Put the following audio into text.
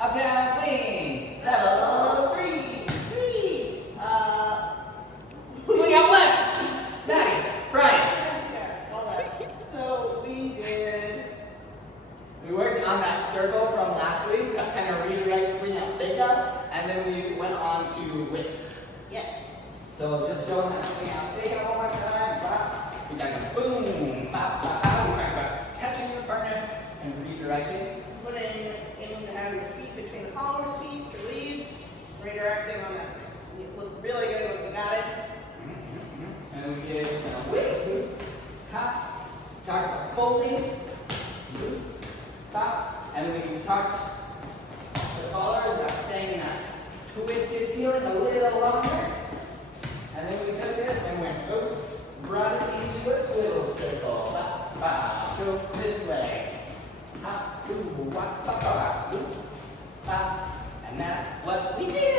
Uptown Swing, level 3. Swing out west. Maddie, Brian. Hold on. So We worked on that circle from last week, that kind of rewrite swing out fake out, and then we went on to whips. yes. So just showing that swing out fake out one more time. Bop. We talked about boom, bop, bop, bop. We talked about catching your partner and redirecting. Aiming to have your feet between the follower's feet for leads, redirecting on that six. You look really good when you got it. And then we did some whips. Hop. Talked about folding. Boop. Bop. And then we talked the followers about staying in that twisted feeling a little longer. And then we took this and went, oh, brought it into a swivel circle. Bop, bop. Show this way. Hop, ooh, wop, bop, bop, bop. And that's what we did.